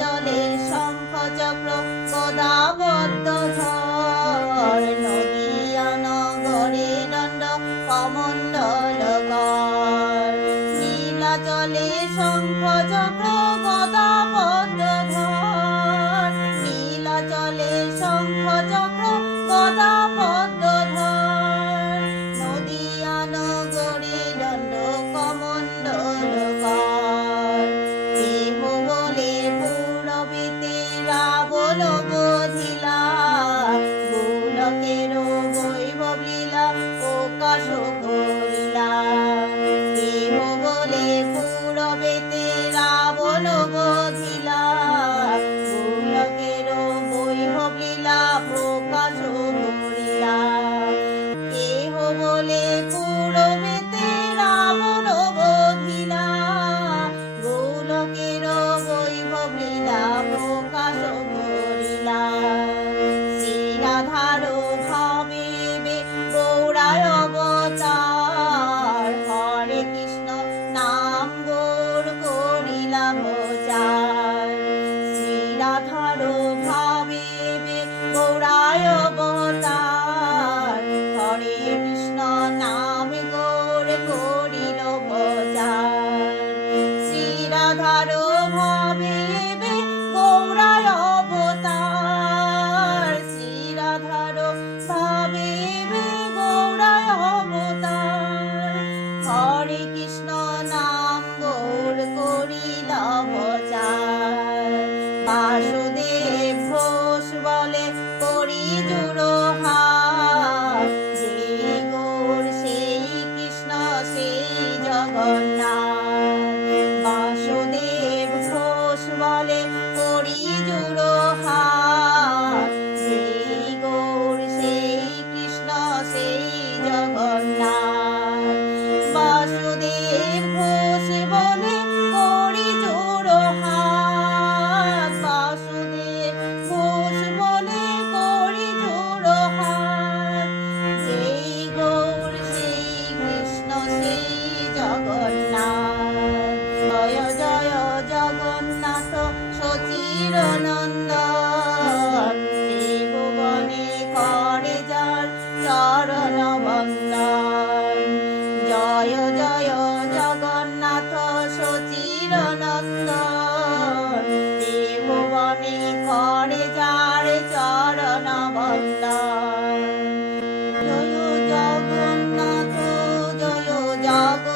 চলে শঙ্খ চক্র গদাবদ্ধ ঝড়। নদী অনগরে দণ্ড কমণ্ডল ধারো ভাবিবে গৌরায় অবতার হরে কৃষ্ণ, নাম গোর করিলাম চার শ্রী রাধারো ভাবিবে গৌরায় অবতার হরে কৃষ্ণ, নাম গোর করিল বজার শ্রী রাধারো raros. see. করে যার চরণ বন্দন জয় জগন্নাথ জয় জগন্নাথ